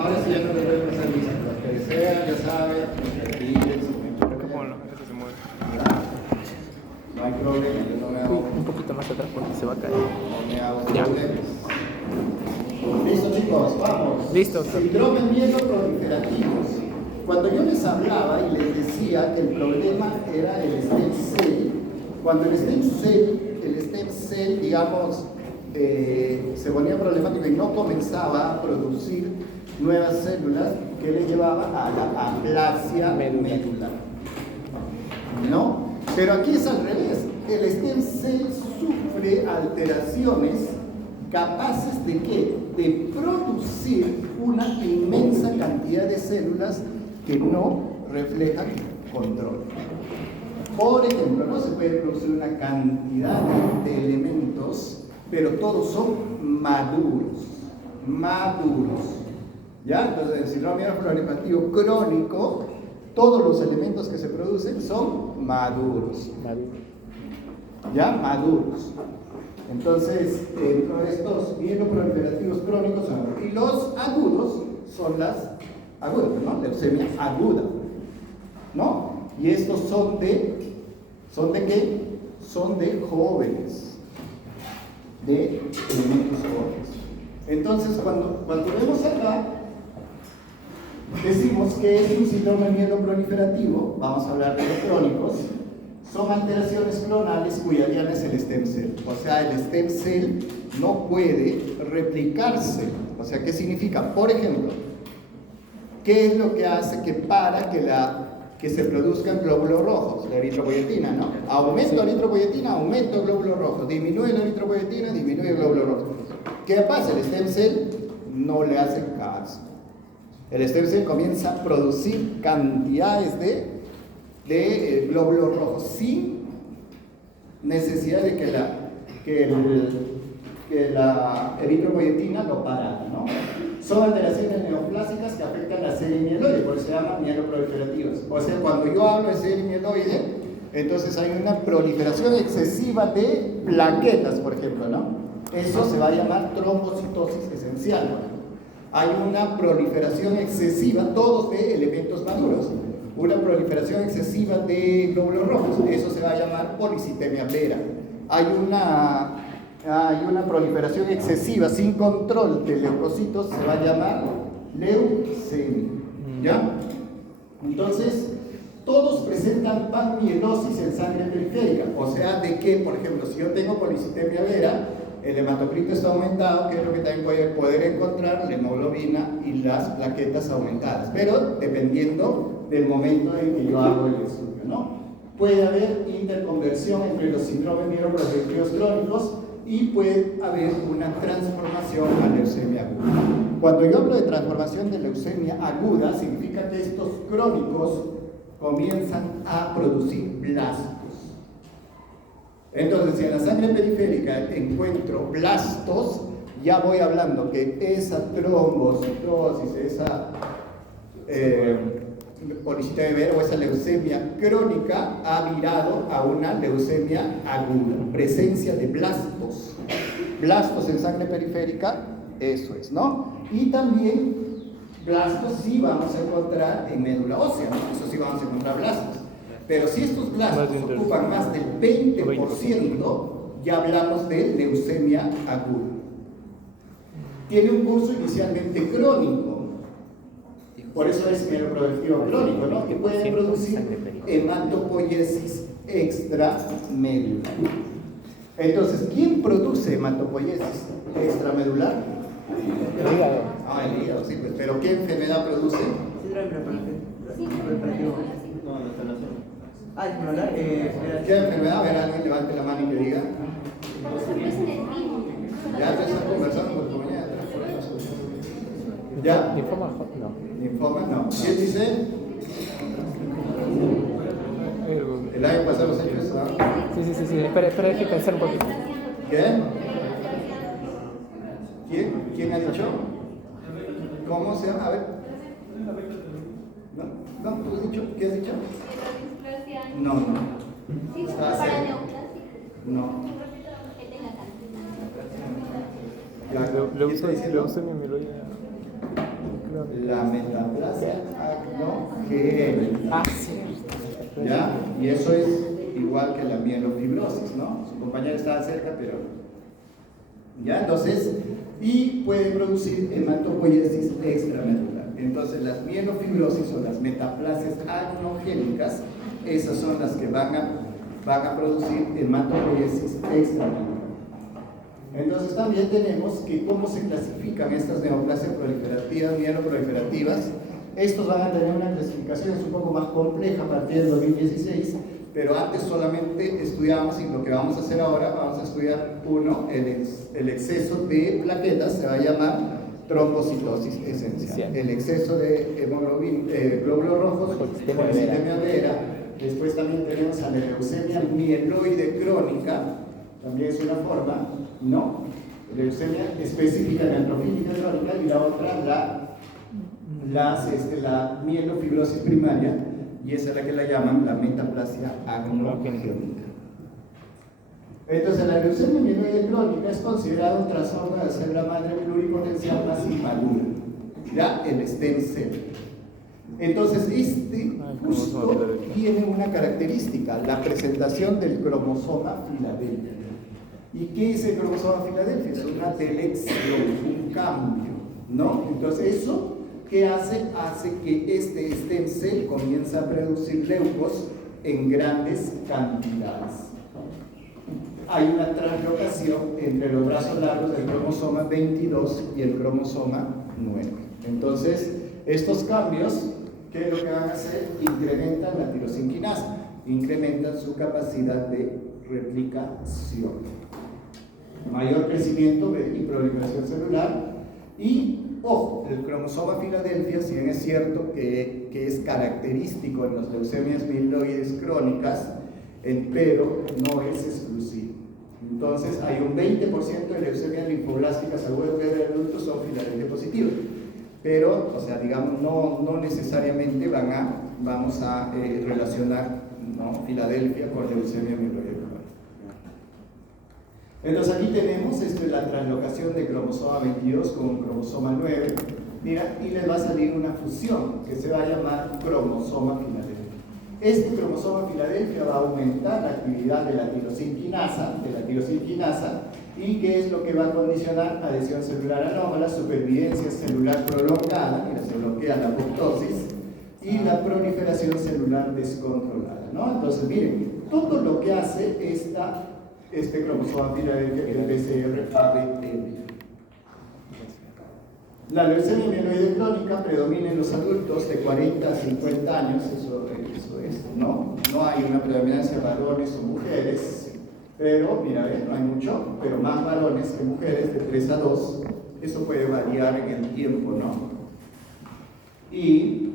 ahora sí ya no les voy a pasar lista. Los que desean, ya saben, aquí Se mueve. no hay problema, yo no me hago, Un poquito más atrás porque se va a caer. no me hago Ya. problemas. Listo, chicos, vamos. Listo, doctor. Síndrome mieloproliferativos. Cuando yo les hablaba y les decía que el problema era el stem cell, cuando el stem cell, digamos, se ponía problemático y no comenzaba a producir nuevas células, que le llevaba a la aplasia medular. ¿No? Pero aquí es al revés. El stem cell sufre alteraciones capaces de ¿qué? De producir una inmensa cantidad de células que no reflejan control. Por ejemplo, no se puede producir una cantidad de elementos, pero todos son maduros. ¿Ya? Entonces, el síndrome mieloproliferativo crónico, todos los elementos que se producen son maduros. ¿Ya? Maduros. Entonces, estos mieloproliferativos crónicos son, y los agudos son las agudas, ¿no? Leucemia aguda, ¿no? Y estos ¿son de qué? Son de jóvenes, de elementos jóvenes. Entonces, cuando vemos acá, decimos que es un síndrome mieloproliferativo, vamos a hablar de los crónicos, son alteraciones clonales cuya diana es el stem cell. O sea, el stem cell no puede replicarse. O sea, ¿qué significa? Por ejemplo, ¿qué es lo que hace que para que se produzcan glóbulos rojos? La eritropoyetina, ¿no? Aumento la eritropoyetina, aumento glóbulos rojos. Disminuye la eritropoyetina, disminuye glóbulos rojos. ¿Qué pasa? El stem cell no le hace caso. El stem cell comienza a producir cantidades de glóbulos rojos sin necesidad de que la eritropoyetina lo parara, ¿no? Son alteraciones neoplásicas que afectan la serie mieloide, por eso se llaman mieloproliferativas. O sea, cuando yo hablo de serie mieloide, entonces hay una proliferación excesiva de plaquetas, por ejemplo, ¿no? Eso se va a llamar trombocitosis esencial, ¿no? Hay una proliferación excesiva, todos de elementos maduros. Una proliferación excesiva de glóbulos rojos, eso se va a llamar policitemia vera. Hay una proliferación excesiva sin control de leucocitos, se va a llamar leucemia. ¿Ya? Entonces, todos presentan panmielosis en sangre periférica. O sea, de que, por ejemplo, si yo tengo policitemia vera, el hematocrito está aumentado, que es lo que también puede poder encontrar la hemoglobina y las plaquetas aumentadas, pero dependiendo del momento en que yo hago el estudio, ¿no? Puede haber interconversión entre los síndromes mieloproliferativos crónicos y puede haber una transformación a leucemia aguda. Cuando yo hablo de transformación de leucemia aguda, significa que estos crónicos comienzan a producir blastos. Entonces, si en la sangre periférica encuentro blastos, ya voy hablando que esa trombocitosis, esa policitemia vera o esa leucemia crónica ha virado a una leucemia aguda. Presencia de blastos. Blastos en sangre periférica, eso es, ¿no? Y también blastos sí vamos a encontrar en médula ósea, ¿no? Eso sí vamos a encontrar blastos. Pero si estos blastos ocupan más del 20%, ya hablamos de leucemia aguda. Tiene un curso inicialmente crónico, por eso es mieloproliferativa crónico, ¿no? Que puede producir hematopoiesis extramedular. Entonces, ¿quién produce hematopoiesis extramedular? El hígado. Ah, el hígado, sí, pues. ¿Pero qué enfermedad produce? ¿Qué enfermedad? Verá, alguien levante la mano y que diga. Ya te están conversando con tu mañana. ¿Ya? ¿Linfoma? No. ¿Linfoma? No. ¿Quién dice? El año pasado se hizo eso, ¿no? Sí. Espera, hay que pensar un poquito. ¿Qué? ¿Quién ha dicho? ¿Cómo se llama? A ver. No, ¿tú has dicho? ¿Qué has dicho? No. Estaba cerca. No. Ya, ¿quién está diciendo? Leucemia mieloide. la metaplasia acnogénica. Ah, sí. ¿Ya? Y eso es igual que la mielofibrosis, ¿no? Su compañero estaba cerca, pero... ¿Ya? Entonces, y puede producir hematopoiesis extramedular. Entonces, las mielofibrosis o las metaplasias acnogénicas, esas son las que van a producir hematopoiesis extramedular. Entonces, también tenemos que cómo se clasifican estas neoplasias proliferativas, mieloproliferativas. Estos van a tener una clasificación un poco más compleja a partir del 2016, pero antes solamente estudiábamos, y lo que vamos a hacer ahora, vamos a estudiar el exceso de plaquetas, se va a llamar trombocitosis esencial. El exceso de glóbulos rojos, polisistemia vera. Después también tenemos a la leucemia mieloide crónica, también es una forma, ¿no? Leucemia específica neutrofílica crónica, y la otra, la mielofibrosis primaria, y esa es la que la llaman la metaplasia acnogénica. Entonces, la leucemia mieloide crónica es considerada un trastorno de la célula madre pluripotencial más inmadura, ya el stem cell. Entonces, justo tiene una característica, la presentación del cromosoma Filadelfia. ¿Y qué es el cromosoma Filadelfia? Es una delección, un cambio, ¿no? Entonces, eso, ¿qué hace? Hace que este stem cell comience a producir leucos en grandes cantidades. Hay una translocación entre los brazos largos del cromosoma 22 y el cromosoma 9. Entonces, estos cambios, ¿qué es lo que van a hacer? Incrementan la tirosinquinasa, incrementan su capacidad de replicación. Mayor crecimiento y proliferación celular. Y, ojo, el cromosoma Filadelfia, si bien es cierto que es característico en las leucemias mieloides crónicas, pero no es exclusivo. Entonces, hay un 20% de leucemias linfoblásticas agudas de adultos son Filadelfia positivas. Pero, o sea, digamos, no necesariamente vamos a relacionar, ¿no?, Filadelfia con leucemia mieloide crónica. Entonces, aquí tenemos la translocación de cromosoma 22 con cromosoma 9. Mira, y les va a salir una fusión que se va a llamar cromosoma Filadelfia. Este cromosoma Filadelfia va a aumentar la actividad de la tirosinquinasa, y ¿qué es lo que va a condicionar? Adhesión celular anómala, supervivencia celular prolongada, mira, se bloquea la apoptosis, y la proliferación celular descontrolada, ¿no? Entonces, miren, todo lo que hace este cromosoma Filadelfia, que es el BCR-ABL. La leucemia mieloide crónica predomina en los adultos de 40 a 50 años, eso es, ¿no? No hay una predominancia de varones o mujeres, pero, mira, no hay mucho, pero más varones que mujeres, de 3 a 2, eso puede variar en el tiempo, ¿no? Y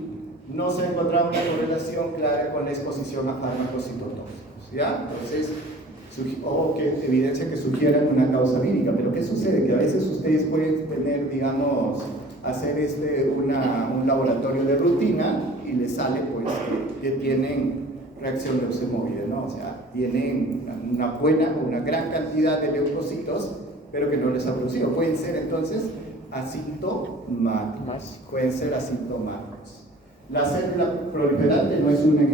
no se ha encontrado una correlación clara con la exposición a fármacos citotóxicos, ¿ya? Entonces, que evidencia que sugieran una causa vírica, pero ¿qué sucede? Que a veces ustedes pueden tener, digamos, hacer un laboratorio de rutina y les sale, pues, que tienen reacción leucemóide, ¿no? O sea, tienen una gran cantidad de leucocitos, pero que no les ha producido. Pueden ser, entonces, asintomáticos. La célula proliferante no es una en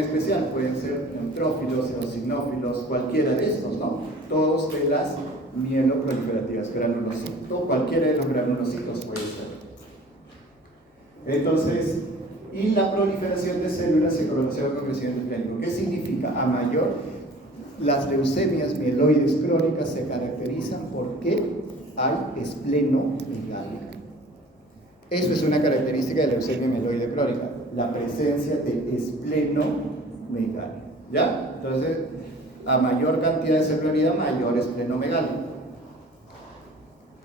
especial, pueden ser neutrófilos, eosinófilos, cualquiera de estos, ¿no? Todos de las mieloproliferativas, granulocitos, cualquiera de los granulocitos puede ser. Entonces, y la proliferación de células se relaciona con crecimiento clínico. ¿Qué significa? A mayor, las leucemias mieloides crónicas se caracterizan porque hay esplenomegalia. Eso es una característica de la leucemia mieloide crónica, la presencia de esplenomegalia. ¿Ya? Entonces, a mayor cantidad de celularidad, mayor esplenomegalia.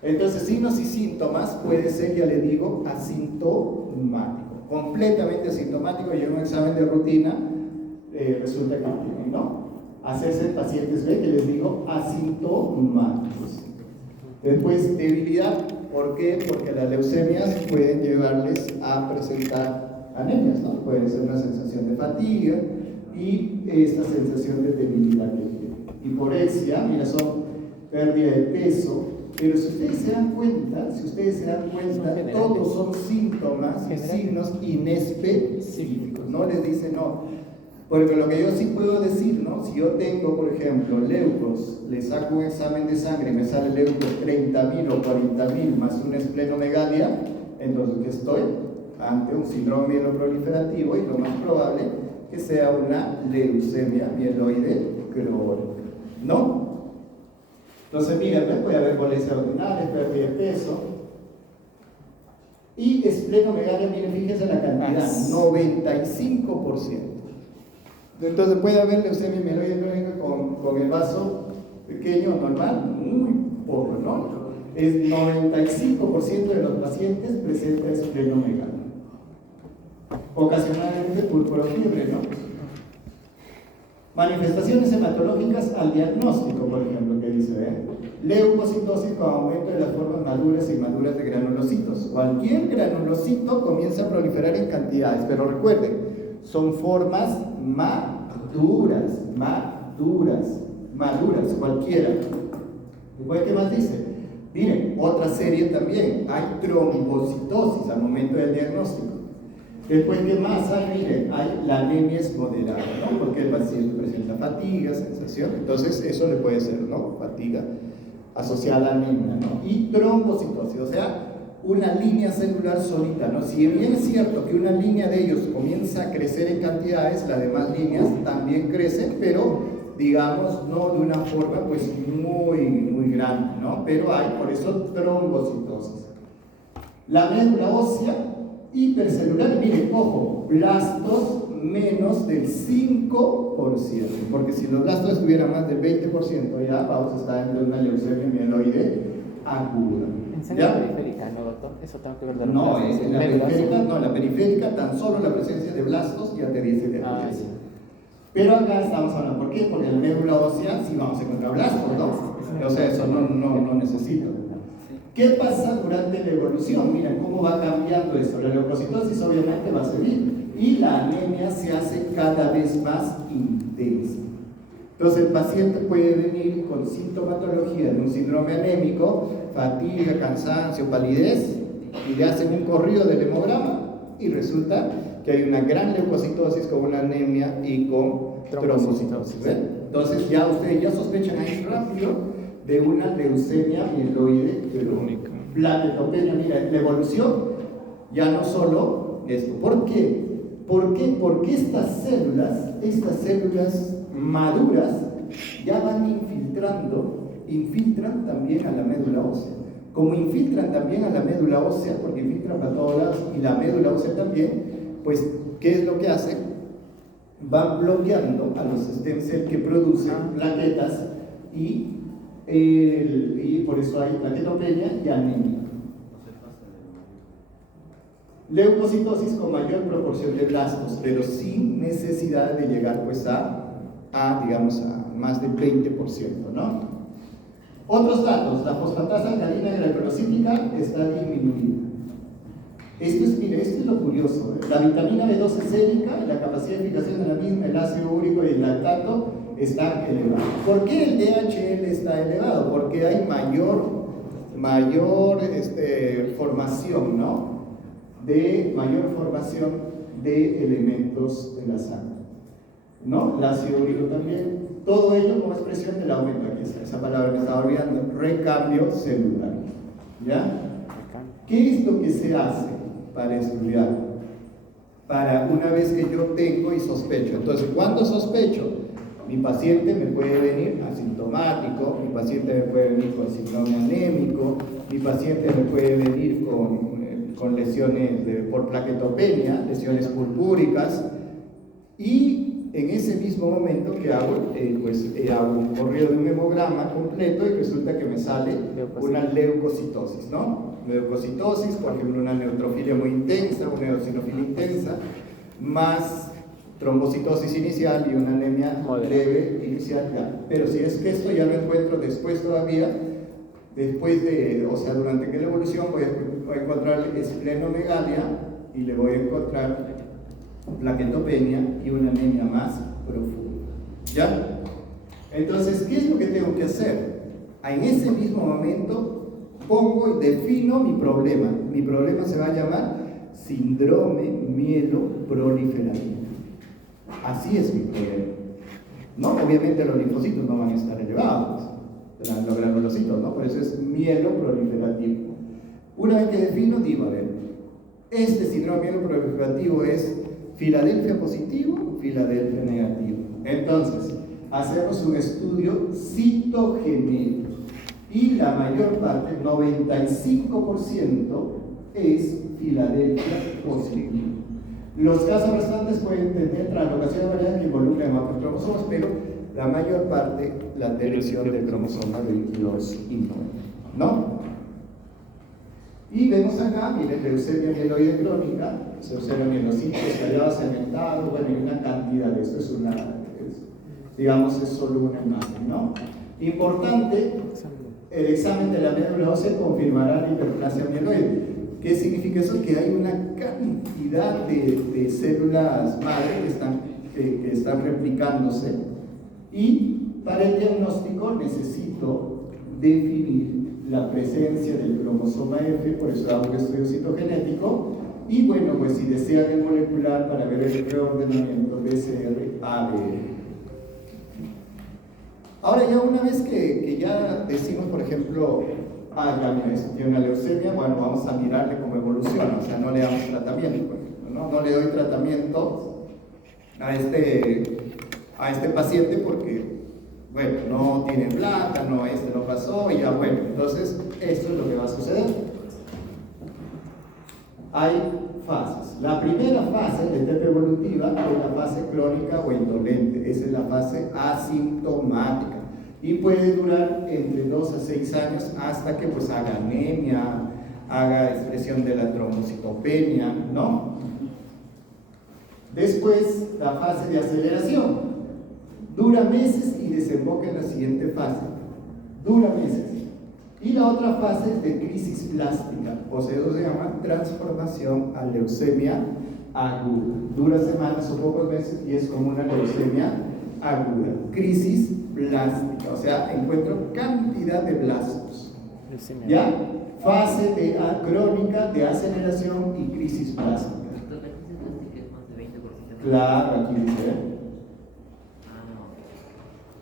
Entonces, signos y síntomas puede ser, ya le digo, asintomático, completamente asintomático. Y en un examen de rutina resulta que no. Hacerse pacientes B, que les digo, asintomáticos. Después, debilidad. ¿Por qué? Porque las leucemias pueden llevarles a presentar anemias, ¿no? Puede ser una sensación de fatiga y esta sensación de debilidad que tiene. Hiporexia, mira, son pérdida de peso, Pero si ustedes se dan cuenta, generales. todos son síntomas y Generales. signos inespecíficos. No les dice no. Porque lo que yo sí puedo decir, ¿no? Si yo tengo, por ejemplo, leucos, le saco un examen de sangre y me sale leucos 30.000 o 40.000 más una esplenomegalia, entonces ¿qué estoy? Ante un síndrome mieloproliferativo y lo más probable que sea una leucemia mieloide crónica, ¿no? Entonces, miren, puede haber molestias abdominales, pérdida de peso. Y esplenomegalia, miren, fíjense la cantidad, 95%. Entonces puede haber leucemia mieloide crónica con el vaso pequeño, normal, muy poco, ¿no? Es 95% de los pacientes presenta esplenomegalia. Ocasionalmente púrpura o fiebre, ¿no? Manifestaciones hematológicas al diagnóstico, por ejemplo, que dice, leucocitosis con aumento de las formas maduras e inmaduras de granulocitos. Cualquier granulocito comienza a proliferar en cantidades, pero recuerden, son formas maduras, cualquiera. Después, ¿qué más dice? Miren, otra serie también, hay trombocitosis al momento del diagnóstico. Después, ¿qué más hay? Miren, hay la anemia es moderada, ¿no? Porque el paciente presenta fatiga, sensación, entonces eso le puede ser, ¿no? Fatiga asociada a anemia, ¿no? Y trombocitosis, o sea, una línea celular solita, ¿no? Si bien es cierto que una línea de ellos comienza a crecer en cantidades, las demás líneas también crecen, pero digamos, no de una forma pues muy grande, ¿no? Pero hay, por eso, trombocitosis. La médula ósea hipercelular, miren, ojo, blastos menos del 5%, porque si los blastos estuvieran más del 20%, ya vamos a estar en una leucemia mieloide aguda. ¿En sangre periférica, no, doctor? Eso tengo que ver de los No, blastos. en la periférica, no, en la periférica tan solo la presencia de blastos ya te dice de Sí. Pero acá estamos hablando, ¿por qué? Porque en la médula ósea sí vamos a encontrar blastos, ¿no? O sea, eso no necesito. ¿Qué pasa durante la evolución? Miren cómo va cambiando eso. La leucocitosis obviamente va a seguir y la anemia se hace cada vez más intensa. Entonces el paciente puede venir con sintomatología de un síndrome anémico, fatiga, cansancio, palidez, y le hacen un corrido del hemograma y resulta que hay una gran leucocitosis con una anemia y con trombocitosis. ¿Ven? Entonces ya ustedes ya sospechan ahí rápido de una leucemia mieloide crónica. Plaquetopenia, mira, la evolución ya no solo esto. ¿Por qué? Porque estas células maduras ya van infiltran también a la médula ósea. Como infiltran también a la médula ósea, porque infiltran para todos lados, y la médula ósea también, pues, ¿qué es lo que hacen? Van bloqueando a los stem cells que producen plaquetas y por eso hay plaquetopenia y anemia. Leucocitosis con mayor proporción de blastos, pero sin necesidad de llegar pues digamos a más del 20%, ¿no? Otros datos, la fosfatasa alcalina granulocytica está disminuida. Esto es lo curioso, la vitamina B12 sérica, la capacidad de eficacia de la misma, el ácido úrico y el lactato están elevados. ¿Por qué el DHL está elevado? Porque hay mayor formación, ¿no? Mayor formación de elementos en la sangre, ¿no? El ácido úrico también. Todo ello como expresión del aumento, aquí está, esa palabra que estaba olvidando, recambio celular. ¿Ya? ¿Qué es lo que se hace para estudiar? Para una vez que yo tengo y sospecho. Entonces, ¿cuándo sospecho? Mi paciente me puede venir asintomático, mi paciente me puede venir con síndrome anémico, mi paciente me puede venir con lesiones por plaquetopenia, lesiones purpúricas, y en ese mismo momento que hago, hago un corrido de un hemograma completo y resulta que me sale una leucocitosis, ¿no? Leucocitosis, por ejemplo, una neutrofilia muy intensa, una eosinofilia intensa, más trombocitosis inicial y una anemia leve inicial. Pero si es que esto ya lo encuentro después todavía, durante que la evolución voy a encontrar esplenomegalia y le voy a encontrar plaquetopenia y una anemia más profunda. ¿Ya? Entonces, ¿qué es lo que tengo que hacer? En ese mismo momento pongo y defino mi problema. Mi problema se va a llamar síndrome mieloproliferativo. Así es mi problema. ¿No? Obviamente los linfocitos no van a estar elevados, los granulocitos, ¿no? Por eso es mieloproliferativo. Una vez que defino, digo, a ver, este síndrome mieloproliferativo es Filadelfia positivo, Filadelfia negativo. Entonces, hacemos un estudio citogenético y la mayor parte, 95%, es Filadelfia positivo. Los casos restantes pueden tener translocaciones variadas que involucran a otros cromosomas, pero la mayor parte, la deleción del cromosoma 22 y 9, ¿no? Y vemos acá, miren, leucemia mieloide crónica, se observan mielocitos, callado cementado, bueno, y una cantidad de esto, digamos, es solo una imagen, ¿no? Importante, el examen de la médula ósea confirmará la hiperplasia mieloide. ¿Qué significa eso? Que hay una cantidad de células madre que están replicándose, y para el diagnóstico necesito definir la presencia del cromosoma F, por eso hago un estudio citogenético, y bueno, pues si desean el molecular para ver el reordenamiento BCR-ABR. Ahora ya una vez que ya decimos, por ejemplo, ya mira, esto tiene una leucemia, bueno, vamos a mirarle cómo evoluciona, o sea, no le damos tratamiento, por ejemplo, no le doy tratamiento a este paciente porque, bueno, no tiene plata, no pasó, y ya bueno, entonces esto es lo que va a suceder. Hay fases. La primera fase de etapa evolutiva es la fase crónica o indolente, esa es la fase asintomática y puede durar entre 2 a 6 años hasta que pues haga anemia, haga expresión de la trombocitopenia, ¿no? Después, la fase de aceleración dura meses y desemboca en la siguiente fase, dura meses. Y la otra fase es de crisis plástica, o sea, eso se llama transformación a leucemia aguda. Dura semanas o pocos meses y es como una leucemia aguda. Crisis plástica, o sea, encuentro cantidad de blastos. ¿Ya? Fase crónica de aceleración y crisis plástica. Entonces, la crisis plástica es más de 20%. Claro, aquí dice.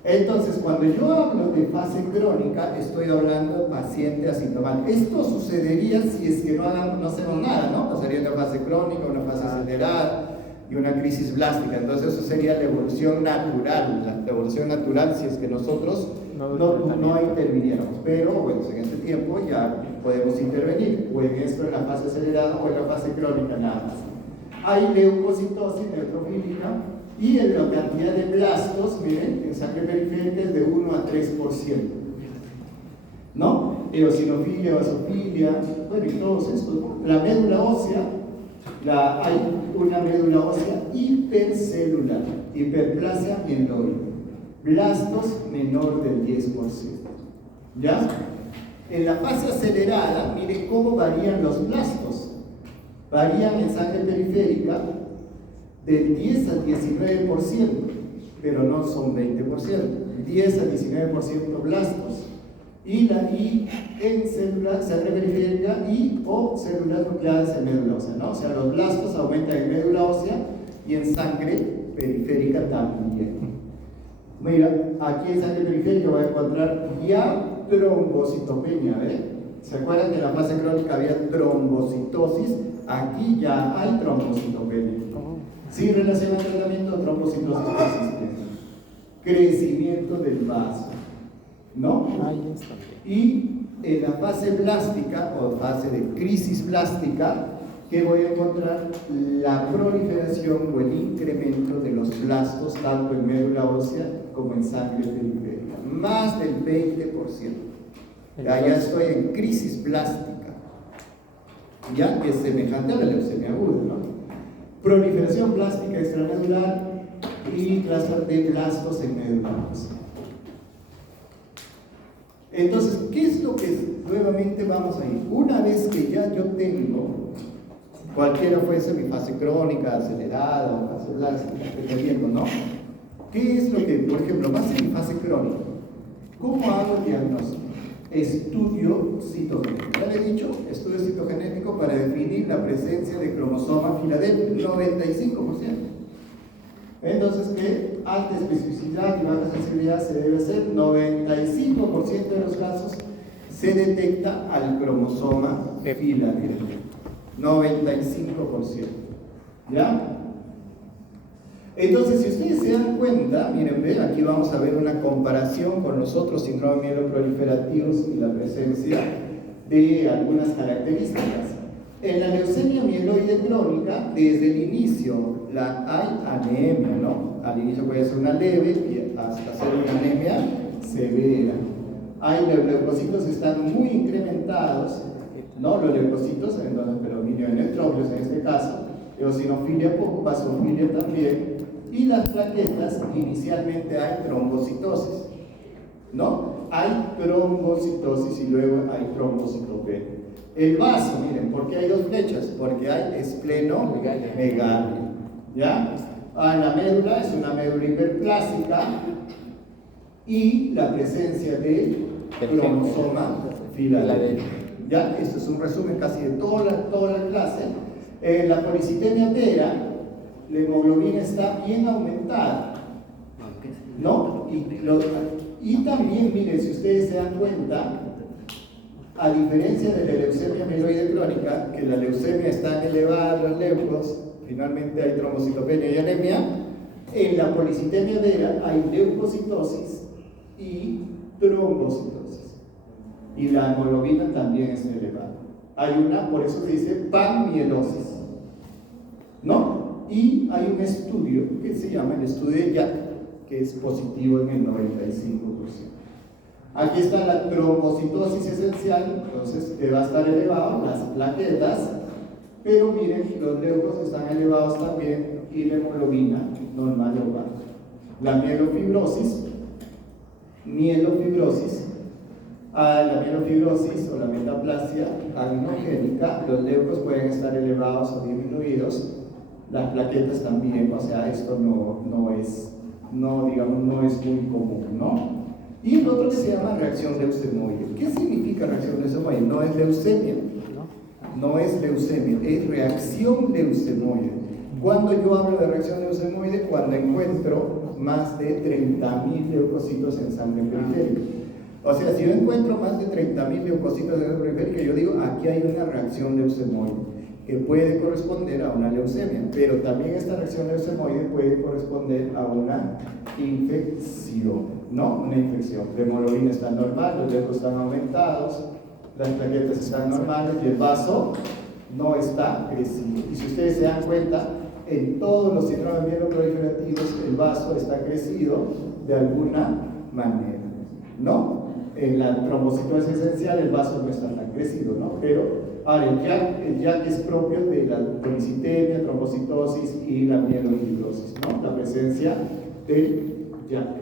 Entonces, cuando yo hablo de fase crónica, estoy hablando de paciente asintomático. Esto sucedería si es que no hacemos nada, ¿no? Pasaría una fase crónica, una fase acelerada y una crisis blástica. Entonces, eso sería la evolución natural. La evolución natural si es que nosotros no interviniéramos. Pero, bueno, en este tiempo ya podemos intervenir, o en esto en la fase acelerada o en la fase crónica nada más. Hay leucocitosis neutrofílica. Y en la cantidad de blastos, miren, en sangre periférica es de 1 a 3%. ¿No? Eosinofilia, basofilia, bueno, y todos estos, ¿no? La médula ósea, hay una médula ósea hipercelular, hiperplasia mieloide, blastos menor del 10%. ¿Ya? En la fase acelerada, miren cómo varían los blastos. Varían en sangre periférica del 10 al 19%, pero no son 20%, 10 al 19% blastos, y en células, sangre periférica o células nucleadas en médula ósea, ¿no? O sea, los blastos aumentan en médula ósea y en sangre periférica también. Mira, aquí en sangre periférica voy a encontrar ya trombocitopenia, ¿ves? ¿Se acuerdan que en la fase crónica había trombocitosis? Aquí ya hay trombocitopenia. Sin relación al tratamiento, trombocitosis persistente. Crecimiento del vaso, ¿no? Y en la fase plástica o fase de crisis plástica, que voy a encontrar la proliferación o el incremento de los blastos, tanto en médula ósea como en sangre periférica, más del 20%. Ya estoy en crisis plástica, ya que es semejante a la leucemia aguda, ¿no? Proliferación plástica extramedular y clúster de blastos en médula ósea. Entonces, ¿qué es lo que nuevamente vamos a ir? Una vez que ya yo tengo, cualquiera fuese mi fase crónica, acelerada o fase plástica, dependiendo, ¿no? ¿Qué es lo que, por ejemplo, va a ser mi fase crónica? ¿Cómo hago el diagnóstico? estudio citogenético. Ya le he dicho, estudio citogenético para definir la presencia de cromosoma Filadelfia, 95%. Entonces, ¿qué alta especificidad y baja sensibilidad se debe hacer? 95% de los casos se detecta al cromosoma Filadelfia. 95%. ¿Ya? Entonces, si ustedes se dan cuenta, miren, ven, aquí vamos a ver una comparación con los otros síndromes mieloproliferativos y la presencia de algunas características. En la leucemia mieloide crónica, desde el inicio, hay anemia, ¿no? Al inicio puede ser una leve y hasta ser una anemia severa. Los leucocitos están muy incrementados, ¿no? Los leucocitos, entonces, predominio de neutrófilos en este caso, eosinofilia poco, basofilia también, y las plaquetas, inicialmente hay trombocitosis, ¿no? Hay trombocitosis y luego hay trombocitopenia. El vaso, miren, ¿por qué hay dos flechas? Porque hay esplenomegalia, ¿ya? La médula es una médula hiperplásica y la presencia de cromosoma Filadelfia. ¿Ya? Esto es un resumen casi de toda la clase. La policitemia vera, la hemoglobina está bien aumentada, ¿no? Y también, miren, si ustedes se dan cuenta, a diferencia de la leucemia mieloide crónica, que la leucemia está elevada los leucos, finalmente hay trombocitopenia y anemia, en la policitemia vera hay leucocitosis y trombocitosis. Y la hemoglobina también es elevada. Hay por eso se dice panmielosis, ¿no? Y hay un estudio que se llama el estudio de Jack, que es positivo en el 95%. Aquí está la trombocitosis esencial, entonces que va a estar elevado, las plaquetas, pero miren, los leucos están elevados también y la hemoglobina normal o baja. La mielofibrosis, la mielofibrosis o la metaplasia adenogénica, los leucos pueden estar elevados o disminuidos, las plaquetas también, o sea, esto no es muy común, ¿no? Y el otro que se llama reacción leucemoide. ¿Qué significa reacción leucemoide? No es leucemia, es reacción leucemoide. Cuando yo hablo de reacción leucemoide, cuando encuentro más de 30.000 leucocitos en sangre periférica. O sea, si yo encuentro más de 30.000 leucocitos en sangre periférica, yo digo, aquí hay una reacción leucemoide que puede corresponder a una leucemia, pero también esta reacción leucemoide puede corresponder a una infección, ¿no? Una infección. La hemoglobina está normal, los leucos están aumentados, las plaquetas están normales y el vaso no está crecido. Y si ustedes se dan cuenta, en todos los síndromes mieloproliferativos el vaso está crecido de alguna manera, ¿no? En la trombocitosis esencial el vaso no está tan crecido, ¿no? Pero ahora el JAK es propio de la policitemia, trombocitosis y la mielofibrosis, ¿no? La presencia del JAK.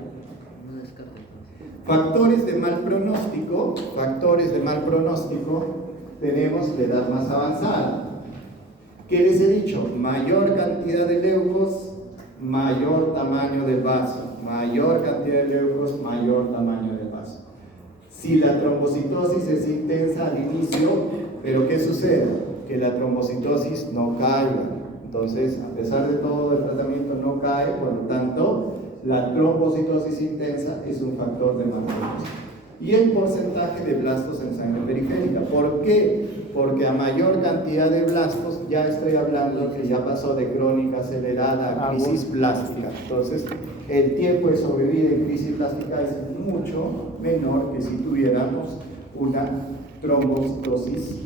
Factores de mal pronóstico, tenemos la edad más avanzada. ¿Qué les he dicho? Mayor cantidad de leucos, mayor tamaño del vaso. Mayor cantidad de leucos, mayor tamaño del vaso. Si la trombocitosis es intensa al inicio, pero ¿qué sucede? Que la trombocitosis no caiga. Entonces, a pesar de todo el tratamiento no cae, por lo tanto, la trombocitosis intensa es un factor de mal pronóstico. Y el porcentaje de blastos en sangre periférica. ¿Por qué? Porque a mayor cantidad de blastos, ya estoy hablando que ya pasó de crónica acelerada a crisis plástica. Entonces, el tiempo de sobrevida en crisis plástica es mucho menor que si tuviéramos una trombocitosis,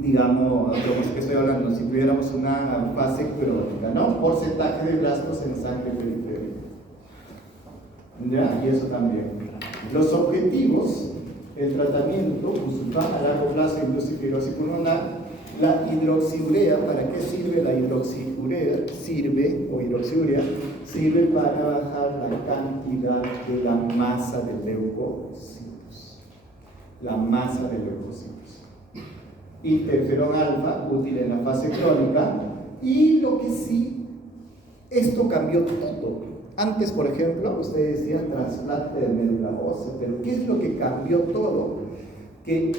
digamos, que estoy hablando, si tuviéramos una fase crónica, ¿no? Porcentaje de blastos en sangre periférica. ¿Ya? Y eso también. Los objetivos, el tratamiento, Busupam a largo plazo, indusifibrosis pulmonar, la hidroxiurea. ¿Para qué sirve la hidroxiurea? Sirve para bajar la cantidad de la masa de leucocitos. La masa de leucocitos. Interferón alfa, útil en la fase crónica. Y lo que sí, esto cambió todo. Antes, por ejemplo, ustedes decían trasplante de médula ósea, pero ¿qué es lo que cambió todo? Que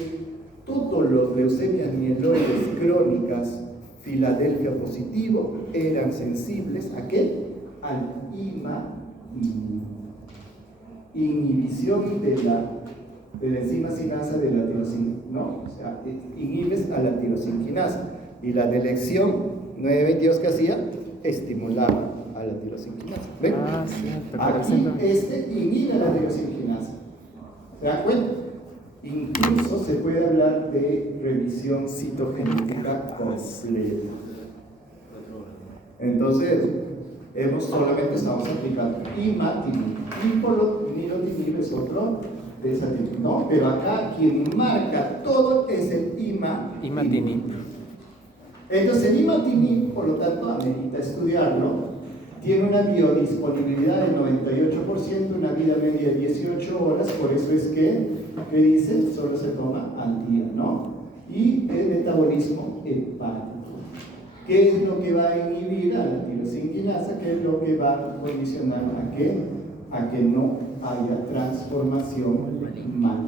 todos los leucemias mieloides crónicas Filadelfia positivo eran sensibles ¿a qué? Al inhibición de la enzima sinasa de la tirosinquinasa, ¿no? O sea, inhibes a la tirosinquinasa. Y la de elección 922 que hacía, estimulaba a la tirosinquinasa. ¿Ven? Aquí inhibe a la tirosinquinasa. ¿Se dan cuenta? Incluso se puede hablar de revisión citogenética completa. Entonces, solamente estamos aplicando imatinib. Nilotinib es otro de esa tipo, ¿no? Pero acá quien marca todo es el imatinib. Entonces, el imatinib, por lo tanto, amerita estudiarlo. Tiene una biodisponibilidad del 98%, una vida media de 18 horas, por eso es que dice, solo se toma al día, ¿no? Y el metabolismo hepático. ¿Qué es lo que va a inhibir a la tirosinquinasa? ¿Qué es lo que va a condicionar a que no haya transformación maligna?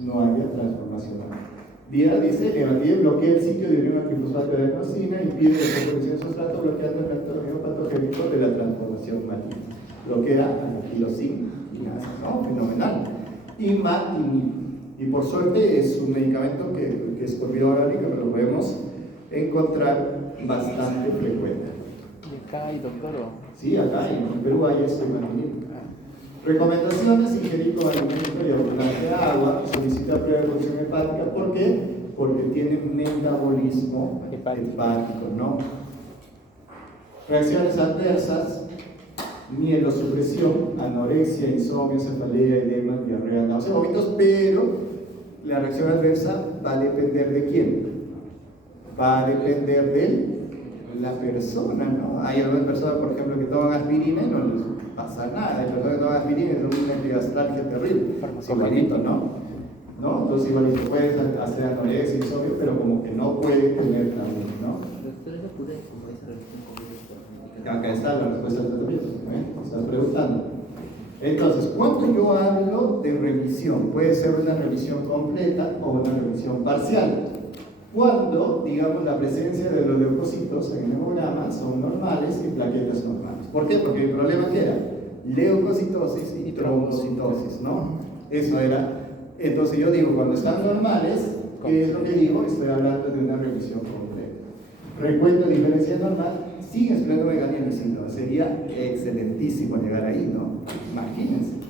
No haya transformación maligna. Díaz dice que bloquea el sitio de uriona trifosfato de adenosina, impide la composición de sustrato, bloqueando el mecanismo patogénico de la transformación maligna. Bloquea a la tirosinquinasa, ¿no? Fenomenal. Imatinib. Y por suerte es un medicamento que es por vía oral y que lo podemos encontrar bastante frecuente. ¿Y acá hay, doctor? Sí, acá en Perú hay imatinib. Recomendaciones: ingerir con alimento y abundante agua, solicitar previa hepática. ¿Por qué? Porque tiene metabolismo hepático, ¿no? Reacciones adversas: mielosupresión, anorexia, insomnio, cefalea, edema, diarrea, náuseas, vómitos, pero la reacción adversa va a depender de quién. Va a depender de la persona, ¿no? Hay algunas personas, por ejemplo, que toman aspirina y no les pasa nada. Hay personas que toman aspirina y son una epigastralgia terrible. Es igualito, ¿no? Entonces igualito puedes hacer anorexia, insomnio, pero como que no puede tener también, ¿no? Doctor, ¿no pude como esa revisión completa? Acá está la respuesta al tratamiento, ¿eh? Estás preguntando. Entonces, cuando yo hablo de revisión, puede ser una revisión completa o una revisión parcial. Cuando, digamos, la presencia de los leucocitos en el hemograma son normales y plaquetas normales. ¿Por qué? Porque el problema que era leucocitosis y trombocitosis, ¿no? Eso era. Entonces yo digo, cuando están normales, ¿qué es lo que digo? Estoy hablando de una revisión completa. Recuento diferencia normal, sin esplenomegalia ni síndrome. Sería excelentísimo llegar ahí, ¿no? Imagínense.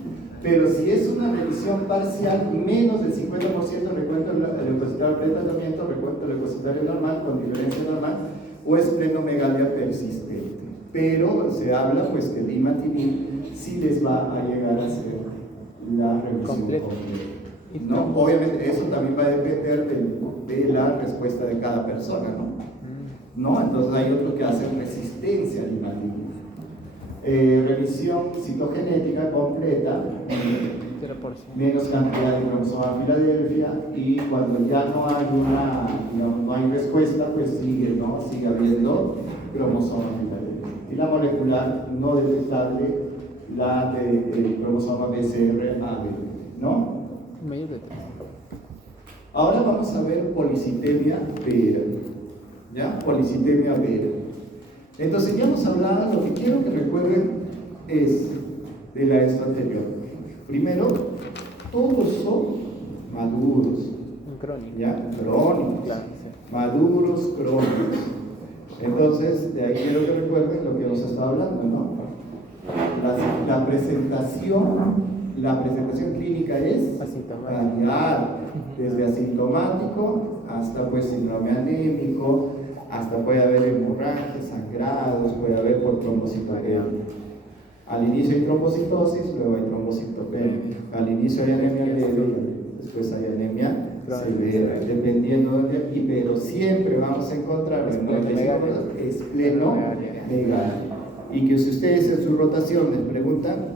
Pero si es una revisión parcial, menos del 50% recuento leucocitario pretratamiento, recuento leucocitario normal con diferencia normal o esplenomegalia persistente. Pero se habla pues que el imatinib sí les va a llegar a ser la revisión completa. ¿No? Obviamente eso también va a depender de la respuesta de cada persona, ¿no? Entonces hay otros que hacen resistencia al imatinib. Revisión citogenética completa, menos cantidad de cromosoma Filadelfia, y cuando ya no hay respuesta, pues sigue habiendo cromosoma Filadelfia. Y la molecular no detectable, la de cromosoma BCR-AB, ¿no? Ahora vamos a ver policitemia vera, ¿ya? Policitemia vera. Entonces ya hemos hablado, lo que quiero que recuerden es de la esto anterior. Primero, todos son maduros, ¿ya? Crónicos, claro, sí. Maduros, crónicos. Entonces, de ahí quiero que recuerden lo que nos está hablando, ¿no? La presentación clínica es variar, desde asintomático hasta pues síndrome anémico, hasta puede haber hemorragias, sangrados, puede haber por trombocitopenia. Al inicio hay trombocitosis, luego hay trombocitopenia. Al inicio hay anemia leve, después hay anemia severa, dependiendo de pero siempre vamos a encontrar esplenomegalia. Y que si ustedes en su rotación les preguntan,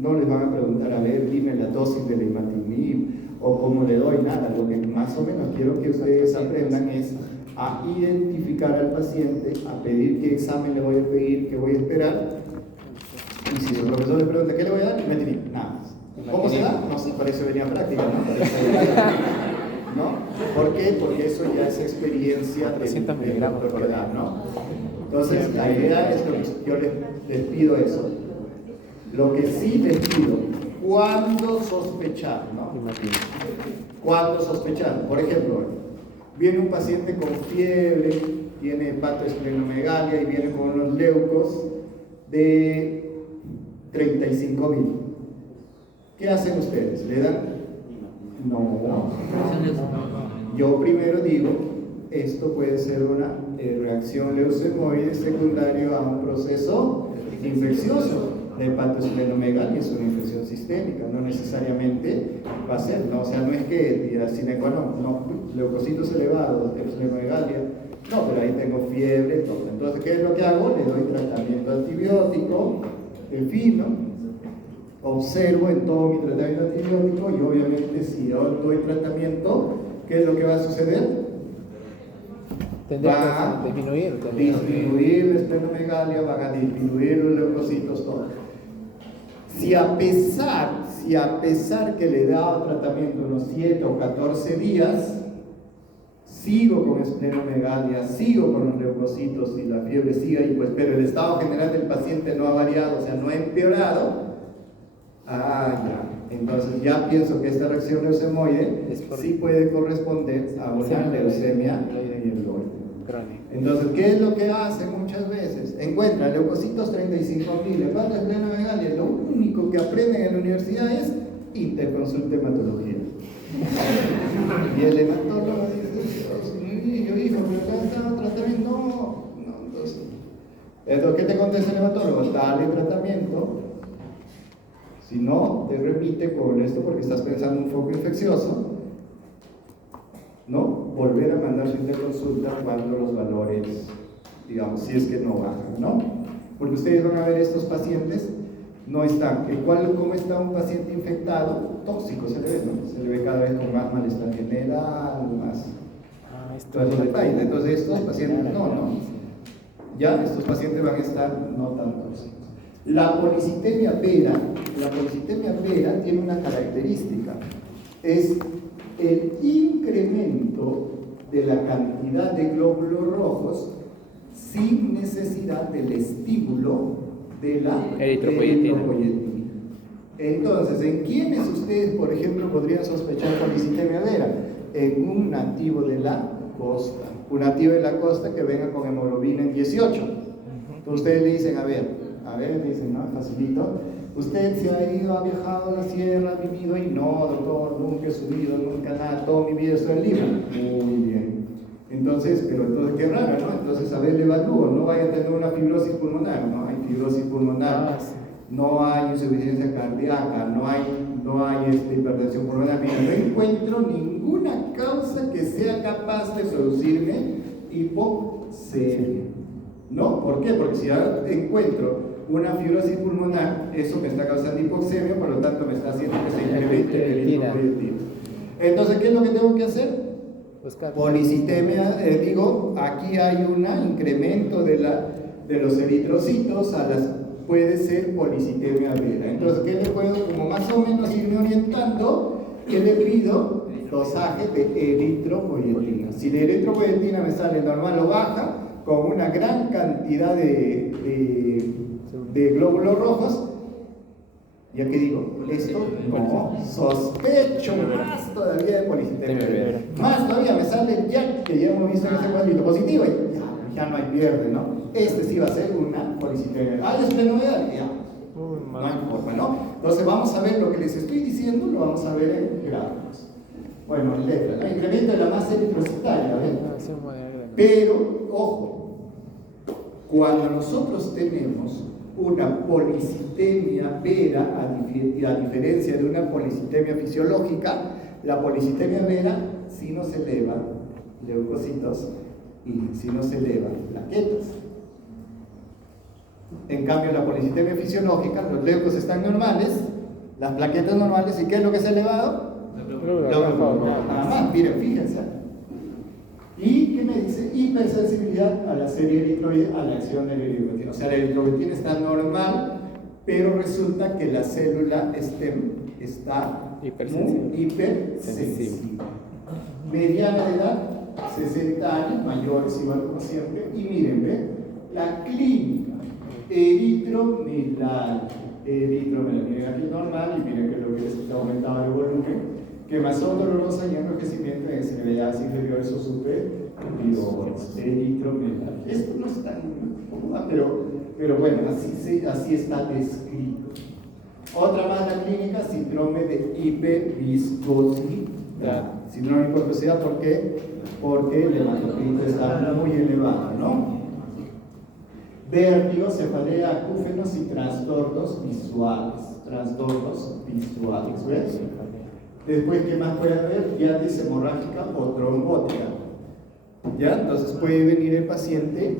no les van a preguntar, a ver, dime la dosis de imatinib o cómo le doy, nada. Lo que más o menos quiero que ustedes aprendan es a identificar al paciente, a pedir qué examen le voy a pedir, qué voy a esperar, Y si el profesor le pregunta, ¿qué le voy a dar? Metinib, nada más. ¿Cómo se da? No sé, para eso venía práctica, ¿no? ¿No? ¿Por qué? Porque eso ya es experiencia del doctor que da, ¿no? Entonces, la idea es que yo les pido eso. Lo que sí les pido, ¿cuándo sospechar, no? ¿Cuándo sospechar? Por ejemplo, viene un paciente con fiebre, tiene hepatoesplenomegalia y viene con unos leucos de 35.000. ¿Qué hacen ustedes? ¿Le dan? No. Yo primero digo, esto puede ser una reacción leucemoide secundaria a un proceso infeccioso. La hepatoesplenomegalia es una infección sistémica, no necesariamente va a ser, ¿no? O sea, no es que diga sine qua non, no, leucocitos elevados, esplenomegalia, no, pero ahí tengo fiebre, todo. Entonces, ¿qué es lo que hago? Le doy tratamiento antibiótico, fino, observo en todo mi tratamiento antibiótico y obviamente si yo doy tratamiento, ¿qué es lo que va a suceder? Va a disminuir la esplenomegalia, van a disminuir los leucocitos, todo. Si a pesar que le he dado tratamiento unos 7 o 14 días, sigo con esplenomegalia, sigo con los leucocitos y la fiebre sigue ahí, pues, pero el estado general del paciente no ha variado, o sea, no ha empeorado, entonces ya pienso que esta reacción leucemoide sí puede corresponder a una leucemia mieloide. Entonces, ¿qué es lo que hace muchas veces? Encuentran leucocitos 35.000, hepatoesplenomegalia, lo único que aprenden en la universidad es interconsulta hematología. Y el hematólogo dice, Dios mío, hijo, pero acá está tratamiento. No, entonces, ¿qué te contesta el hematólogo? Dale tratamiento. Si no, te repite con esto porque estás pensando en un foco infeccioso, ¿no? Volver a mandar su interconsulta cuando los valores, digamos, si es que no bajan, ¿no? Porque ustedes van a ver estos pacientes, no están, ¿cómo está un paciente infectado? Tóxico se le ve, ¿no? Se le ve cada vez con más malestar general, más... Entonces estos pacientes, ya estos pacientes van a estar no tan tóxicos. La policitemia vera tiene una característica, es el incremento de la cantidad de glóbulos rojos sin necesidad del estímulo de la eritropoyetina. Entonces, ¿en quiénes ustedes, por ejemplo, podrían sospechar policitemia vera? En un nativo de la costa, que venga con hemoglobina en 18. Entonces ustedes le dicen, a ver, dicen, ¿no? Facilito. Usted se ha ido, ha viajado a la sierra, ha vivido y no, doctor, nunca he subido, nunca nada, toda mi vida estoy en Lima. Muy bien. Entonces, qué raro, ¿no? Entonces, a ver, le evalúo, no vaya a tener una fibrosis pulmonar, no hay fibrosis pulmonar, no hay insuficiencia cardíaca, no hay hipertensión pulmonar. Mira, no encuentro ninguna causa que sea capaz de producirme hipoxemia. ¿No? ¿Por qué? Porque si ahora encuentro una fibrosis pulmonar, eso me está causando hipoxemia, por lo tanto me está haciendo que se incremente el eritropoyetina. Entonces, ¿qué es lo que tengo que hacer? Policitemia, aquí hay un incremento de los eritrocitos, puede ser policitemia vera. Entonces, ¿qué le puedo, como más o menos irme orientando? ¿Qué le pido? Dosaje de eritropoyetina. Si la eritropoyetina me sale normal o baja, con una gran cantidad de glóbulos rojos, ya que digo, esto no, sospecho más todavía de policitemia vera. Más todavía me sale que ya hemos visto en ese cuadrito positivo, y ya no hay pierde, ¿no? Este sí va a ser una policitemia vera. Es esplenomegalia, no hay forma, ¿no? Entonces vamos a ver lo que les estoy diciendo, lo vamos a ver en gráficos. Bueno, en letras, ¿no? Incremento de la masa eritrocitaria, ¿ven? Pero, ojo, cuando nosotros tenemos una policitemia vera, a diferencia de una policitemia fisiológica, la policitemia vera sí nos eleva leucocitos y sí nos eleva plaquetas. En cambio, la policitemia fisiológica, los leucos están normales, las plaquetas normales, ¿y qué es lo que se ha elevado? Nada más, miren, fíjense. ¿Y qué me dice? Hipersensibilidad a la serie eritroide, a la acción del eritropoyetina. O sea, la eritropoyetina está normal, pero resulta que la célula STEM está muy hipersensible. Mediana de edad, 60 años, mayores igual como siempre, y miren, ¿ven? La clínica, eritromelalgia, miren aquí normal, y miren que lo que está aumentado el volumen, quemazón dolorosa y enrojecimiento en extremidades inferiores o superiores, eritromelalgia. Esto no es tan común, pero bueno, así está descrito. Otra más la clínica, síndrome de hiperviscosidad. Síndrome de hiperviscosidad, ¿por qué? Porque el hematocrito está muy elevado, ¿no? Vértigo, cefalea, acúfenos y trastornos visuales. ¿Ves? Después, ¿qué más puede haber? Diálisis hemorrágica o trombótica. ¿Ya? Entonces puede venir el paciente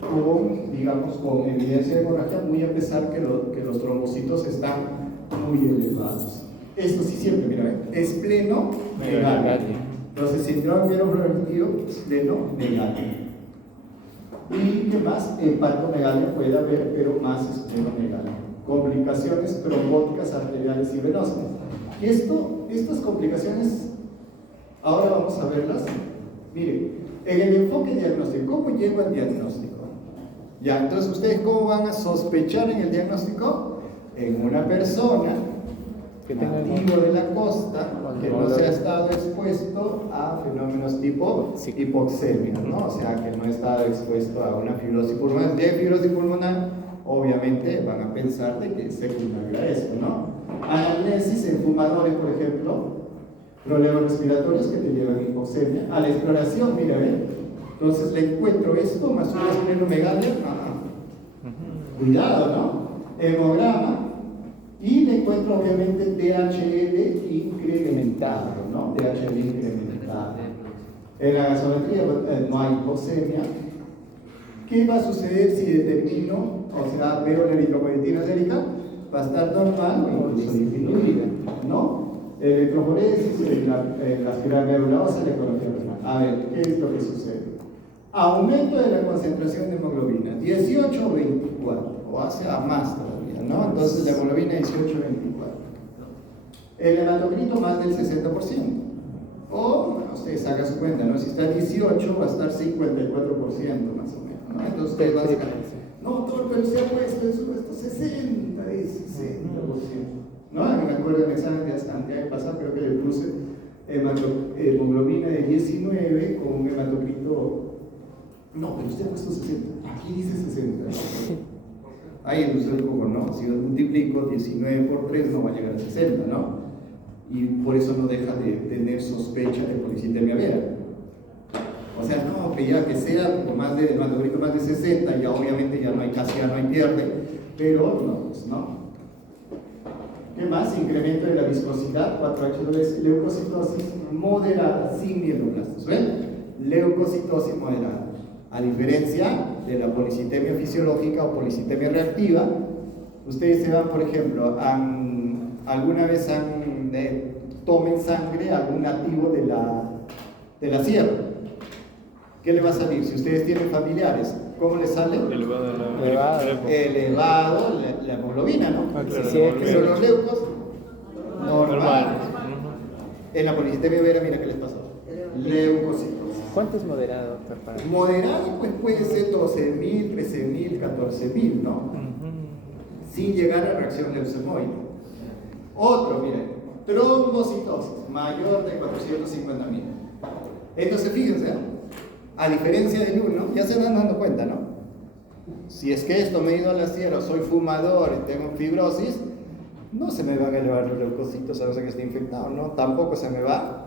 con, digamos, con evidencia de hemorragia, muy a pesar que los trombocitos están muy elevados. Esto sí siempre, mira, esplenomegalia. Entonces, síndrome mieloproliferativa, esplenomegalia. ¿Y qué más? Hepatomegalia puede haber, pero más esplenomegalia. Complicaciones trombóticas arteriales y venosas. Y estas complicaciones, ahora vamos a verlas. Miren, en el enfoque diagnóstico, ¿cómo llego al diagnóstico? Ya, entonces, ¿ustedes cómo van a sospechar en el diagnóstico? En una persona nativo de la costa que no se ha estado expuesto a fenómenos tipo hipoxemia, ¿no? O sea, que no ha estado expuesto a una fibrosis pulmonar. Si hay fibrosis pulmonar, obviamente van a pensar de que es secundario a esto, ¿no? Anamnesis en fumadores, por ejemplo, problemas respiratorios que te llevan a hipoxemia. A la exploración, mira, ¿ven? Entonces le encuentro esto más una esplenomegalia. Cuidado, ¿no? Hemograma. Y le encuentro obviamente DHL incrementado, ¿no? DHL incrementado. En la gasometría no hay hipoxemia. ¿Qué va a suceder si determino, o sea, veo la eritropoyetina sérica? Va a estar normal o incluso disminuida, ¿no? Electroforesis, la espiral medular ósea, la ecografía renal. A ver, ¿qué es lo que sucede? Aumento de la concentración de hemoglobina, 18 o 24, o hacia más todavía, ¿no? Entonces la hemoglobina 18 o 24. El hematocrito más del 60%. O, bueno, ustedes hagan su cuenta, ¿no? Si está 18, va a estar 54% más o menos, ¿no? Entonces ustedes van a sacar, no, todo, pero se ha puesto, eso puesto 60, 60%. ¿No? Me acuerdo en el examen de antes pasado, creo que le puse hemoglobina de 19 con un hematocrito. No, pero usted ha puesto 60. Aquí dice 60. Ahí usted como no, si yo multiplico 19 por 3 no va a llegar a 60, ¿no? Y por eso no deja de tener sospecha de policitemia vera. O sea, no, que ya que sea con más de hematocrito más de 60, ya obviamente ya no hay casi, ya no hay pierde, pero no, pues no. ¿Qué más? Incremento de la viscosidad, 4H2, leucocitosis moderada, sin mieloblastos. ¿Ven? Leucocitosis moderada. A diferencia de la policitemia fisiológica o policitemia reactiva, ustedes se van, por ejemplo, alguna vez tomen sangre a algún nativo de la sierra. ¿Qué le va a salir? Si ustedes tienen familiares, ¿cómo les sale? Elevado la hemoglobina, ¿no? Pero los leucos, normal. En la policitemia vera, mira qué les pasó. Leucocitosis. ¿Cuánto es moderado, doctor? Moderado, pues puede ser 12.000, 13.000, 14.000, ¿no? Sin llegar a reacción leucemoide. Otro, miren, trombocitosis, mayor de 450.000. Entonces, fíjense, a diferencia del 1, ya se van dando cuenta, ¿no? Si es que esto me he ido a la sierra, soy fumador y tengo fibrosis, no se me van a elevar los leucocitos a no ser que esté infectado, ¿no? Tampoco se me va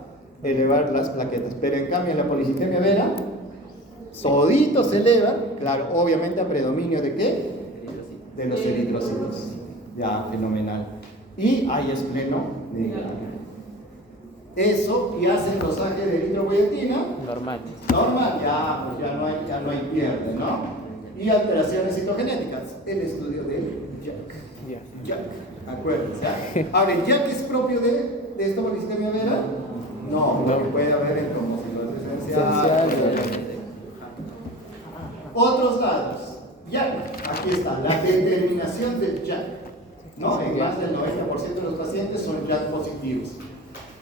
elevar las plaquetas, pero en cambio en la policitemia vera toditos se elevan, claro, obviamente a predominio de ¿qué? De los eritrocitos, ya, fenomenal, y hay esplenomegalia. Eso, y hacen dosaje de eritropoyetina normal, ya, pues ya no hay pierde, ¿no? Y alteraciones citogenéticas, el estudio de Jack, acuérdense. Ahora, ¿el Jack es propio de esta policitemia vera? No, porque puede haber en trombofilosis esencial. Otros datos. Jack, aquí está, la determinación del Jack. ¿no? En más del 90% de los pacientes son JAK positivos.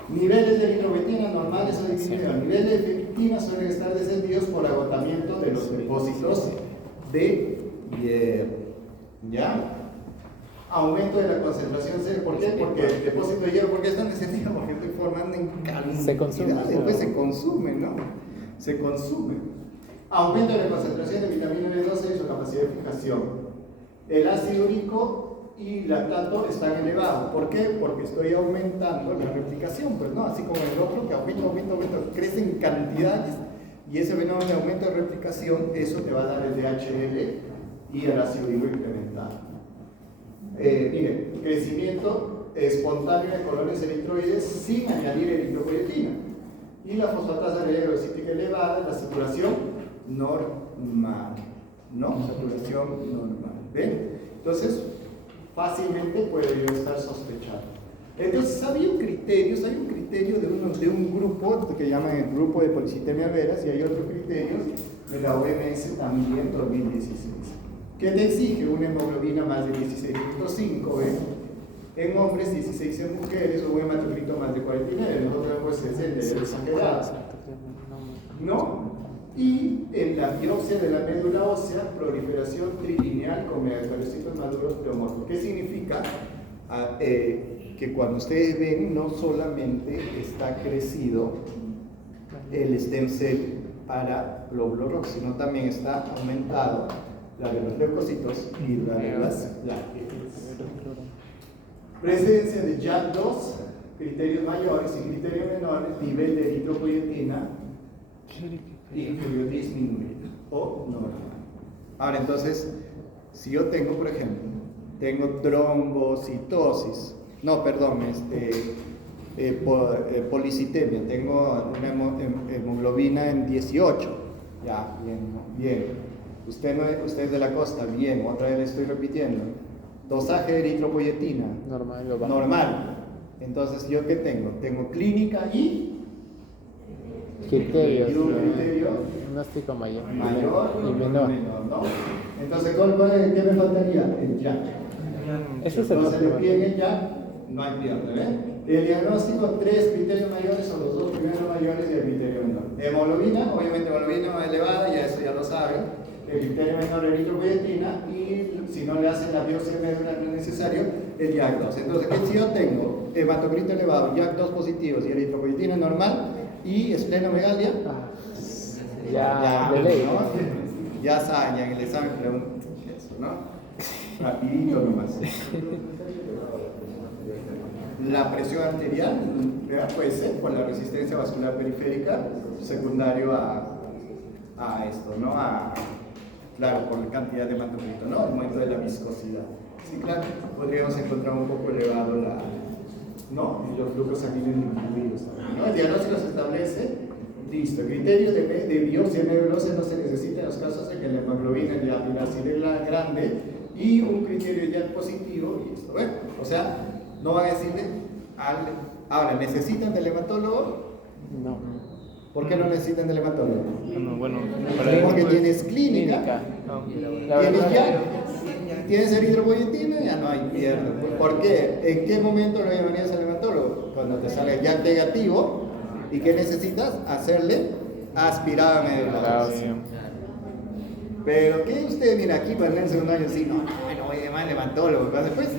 Niveles de eritropoyetina normales o disminuidos. Niveles de ferritina suelen estar descendidos por agotamiento de los depósitos de hierro. ¿Ya? Aumento de la concentración C. ¿Por qué? Porque el depósito de hierro, ¿por qué es tan necesario? Porque estoy formando en cantidad. Se consume. Después se consume, ¿no? Se consume. Aumento de la concentración de vitamina B12 y su capacidad de fijación. El ácido úrico y lactato están elevados. ¿Por qué? Porque estoy aumentando la replicación, pues no, así como el otro que aumenta, crece en cantidades y ese fenómeno de aumento de replicación, eso te va a dar el DHL y el ácido úrico incrementado. Miren, crecimiento espontáneo de colonias eritroides sin añadir eritropoyetina y la fosfatasa eritrocítica elevada, la saturación normal, ¿no? Saturación normal, ¿ven? Entonces, fácilmente puede estar sospechado. Entonces, hay un criterio de un grupo que llaman el grupo de policitemia veras y hay otro criterio de la OMS también 2016 que te exige una hemoglobina más de 16.5 en hombres, 16 en mujeres o un hematocrito más de 49. Nosotros pues es el de exagerado, ¿no? Y en la biopsia de la médula ósea, proliferación trilineal con megacarocitos maduros pleomorfos. ¿Qué significa? Que cuando ustedes ven, no solamente está crecido el stem cell para glóbulo rojo, sino también está aumentado la de los leucocitos y la de las plaquetas. Presencia de JAK2, criterios mayores y criterios menores, nivel de eritropoyetina inferior disminuido o normal. Ahora, entonces, si yo tengo, por ejemplo, tengo trombocitosis, policitemia, tengo una hemoglobina en 18, ya, bien, bien. Usted es de la costa, bien, otra vez le estoy repitiendo. Dosaje de eritropoyetina, normal. Entonces, ¿yo qué tengo? Tengo clínica y criterios. Y un criterio Diagnóstico mayor y menor. ¿no? Entonces, ¿qué me faltaría? El JAK. Ese es el Entonces, le otro. piden el JAK, no hay pierde, ¿ven? El diagnóstico, 3 criterios mayores son los 2 primeros mayores y el criterio menor. Hemoglobina, obviamente hemoglobina más elevada, ya eso ya lo saben. El criterio menor eritropoyetina y si no le hacen la biopsia medular no es necesario, el JAK2. Entonces, ¿qué si yo tengo hematocrito elevado, JAK2 positivos y eritropoyetina normal y esplenomegalia? Ya, ¿no? de ley. Ya saben, ya en el examen preguntan eso, ¿no? Rapidito nomás. La presión arterial puede ser por la resistencia vascular periférica secundario a esto, ¿no? Claro, por la cantidad de hematocrito, ¿no? El aumento de la viscosidad. Sí, claro, podríamos encontrar un poco elevado ¿no? Los flujos sanguíneos incluidos también, ¿no? El diagnóstico se establece, listo. Criterios de biopsia nebulosa no se necesita en los casos en que la hemoglobina es la grande y un criterio ya positivo y esto. Bueno, o sea, no van a decirle ahora, ¿necesitan del hematólogo? No. ¿Por qué no necesitan del hematólogo? Bueno, Porque tienes clínica, tienes eritropoyetina, ya no hay pierde. ¿Por qué? ¿En qué momento lo llamarías al hematólogo? Cuando te sale ya negativo y ¿qué necesitas? Hacerle aspirada medular. Pero ¿qué usted mira aquí para el segundo año? Sí, no, voy a llamar al hematólogo. Después,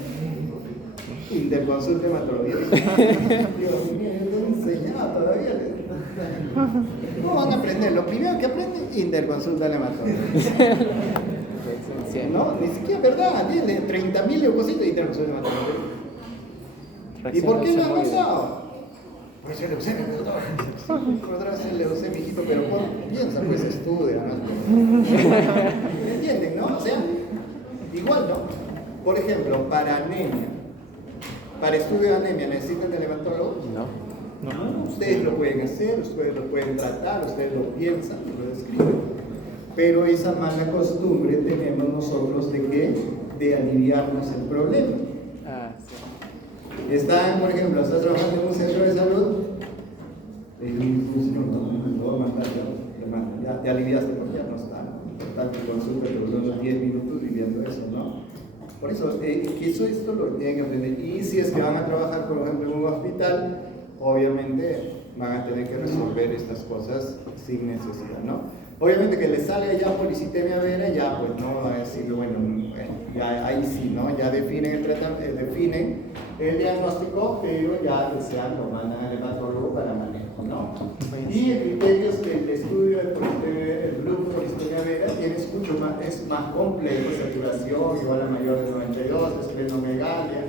interconsulta hematología. Dios mío, no enseñaba todavía. ¿Cómo van a aprender? Lo primero que aprenden, interconsulta hematología. No, ni siquiera, ¿verdad? Tiene 30.000 leucocitos y interconsulta hematología. ¿Y por qué no ha avanzado? Pues yo leucemia, doctor. Otra vez el leucemia, hijito, pero piensa, pues estudia, ¿no? ¿Me entienden, no? O sea, igual, ¿no? Por ejemplo, para anemia, para estudio de anemia, ¿necesitan del hematólogo? No. Ustedes lo pueden hacer, ustedes lo pueden tratar, ustedes lo piensan, lo describen. Pero esa mala costumbre tenemos nosotros de aliviarnos el problema. Sí. Están, por ejemplo, estás trabajando en un centro de salud, ya te aliviaste porque ya no está. Total, tu consulta te duró unos 10 minutos viviendo eso, ¿no? Por eso, que esto lo tienen que aprender. Y si es que van a trabajar, por ejemplo, en un hospital, obviamente van a tener que resolver estas cosas sin necesidad, ¿no? Obviamente que le sale ya policitemia vera, ya pues no va a decir, bueno, ya, ahí sí, ¿no? Ya definen el tratamiento, definen el diagnóstico, pero ya desean lo mandan al hematólogo para manejo, ¿no? Y el criterio es que el estudio del grupo policitemia vera es más complejo, saturación igual a mayor de 92, esplenomegalia,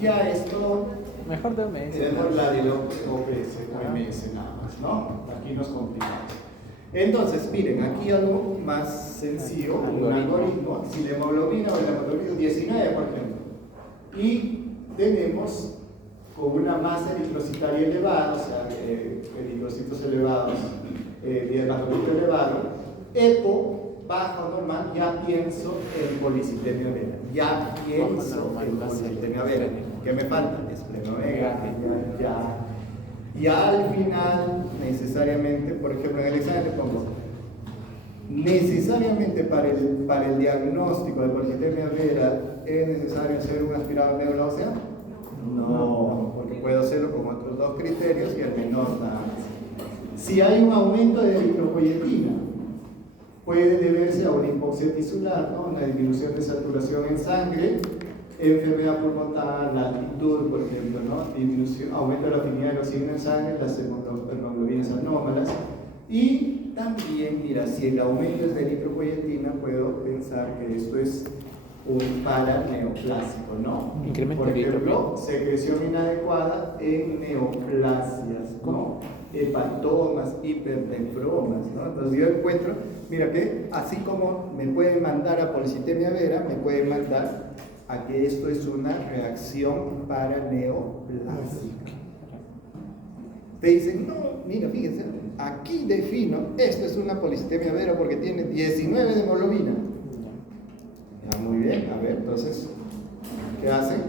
ya esto Mejor de un mes. tenemos la de OMS nada más, ¿no? Aquí nos complicamos. Entonces, miren, aquí algo más sencillo, un algoritmo, si la hemoglobina o el hemoglobina 19, por ejemplo, y tenemos con una masa eritrocitaria elevada, o sea, eritrocitos elevados, hematocrit elevado, EPO bajo normal, ya pienso en policitemia vera, ya pienso en policitemia vera. ¿Qué me falta? Esplenomegalia, ya. Y al final, necesariamente, por ejemplo, en el examen le pongo, necesariamente para el diagnóstico de policitemia vera, ¿es necesario hacer un aspirado de médula ósea? No, porque puedo hacerlo con otros dos criterios y el menor nada más. Si hay un aumento de eritropoyetina, puede deberse a una hipoxia tisular, ¿no? Una disminución de saturación en sangre, enfermedad pulmonar, la altitud, por ejemplo, ¿no? Disminución, aumento de la afinidad del oxígeno en sangre, las hemoglobinas anómalas. Y también, mira, si el aumento es de eritropoyetina, puedo pensar que esto es un paraneoplásico, ¿no? Incremento por de ejemplo, secreción inadecuada en neoplasias, ¿no? Hepatomas, hipernefromas, ¿no? Entonces yo encuentro, mira que así como me pueden mandar a policitemia vera, me pueden mandar a que esto es una reacción paraneoplásica. Te dicen, no, mira, fíjense, aquí defino, esto es una policitemia vera porque tiene 19 de hemoglobina. Ya, muy bien, a ver, entonces, ¿qué hacen?